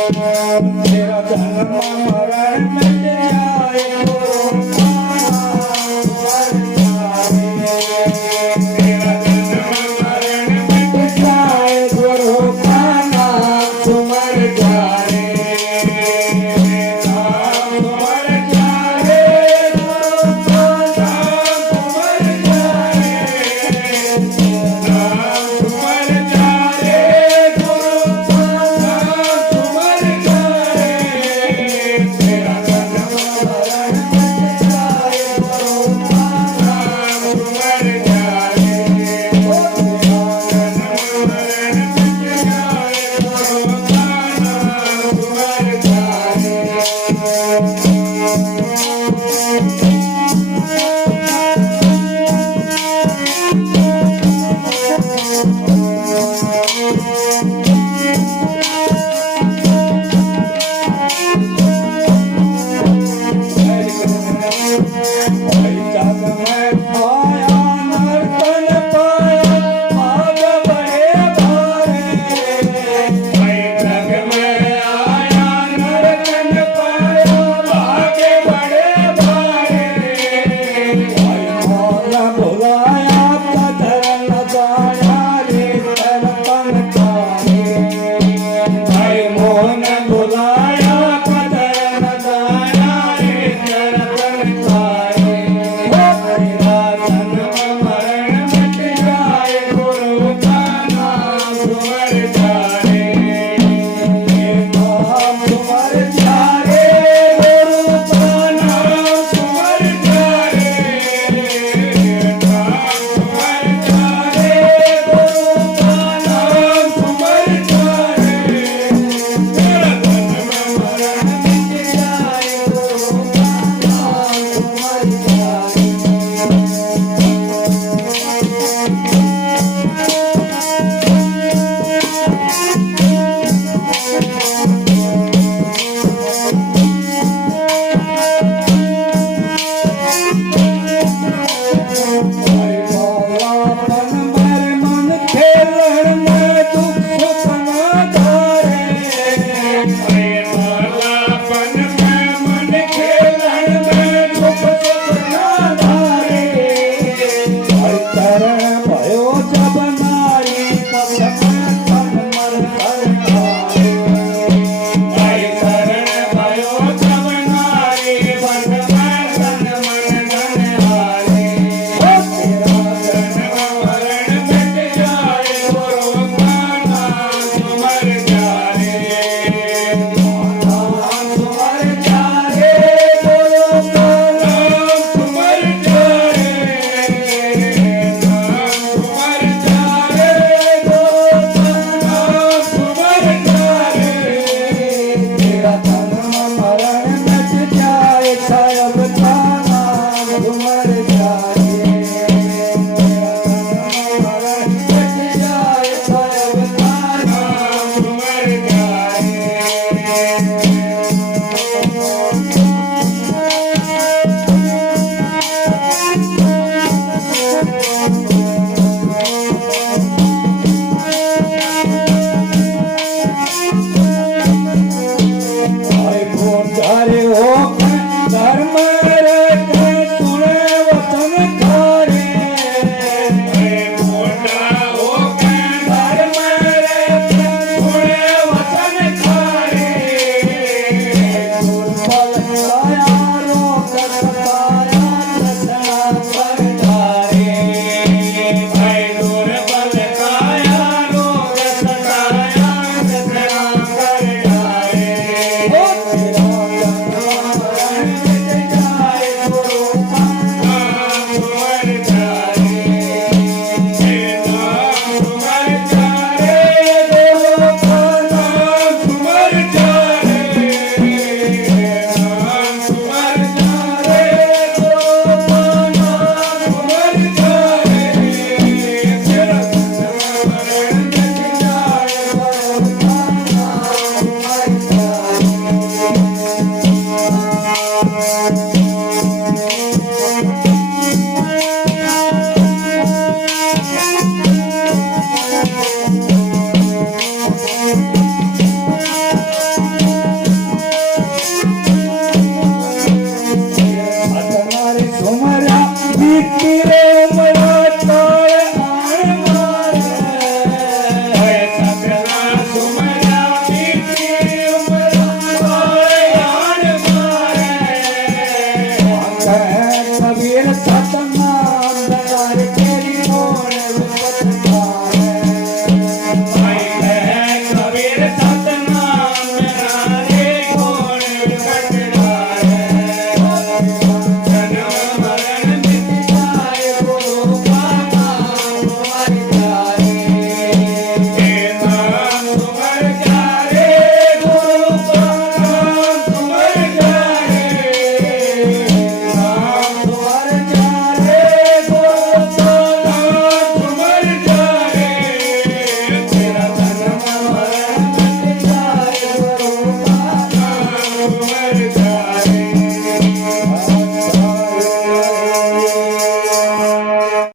तेरा जन्म मरण मिट जाए गुरु कान्हा मर जाए। तेरा जन्म मरण मिट जाए गुरु कान्हा मर जाए। राम मर जाए गुरु कान्हा मर जाए। राम मर जाए गुरु कान्हा मर जाए। तेरा जन्म मरण मिट जाए गुरु कान्हा मर जाए। तेरा जन्म मरण मिट जाए गुरु कान्हा मर जाए। जग में आया नर्तन पाया भाग बड़े भारे। जग में आया नर्तन पाया भाग बड़े भारे। मौला बुलाया पत्थर लगाया रे तन पन तारे। मोहन बुलाया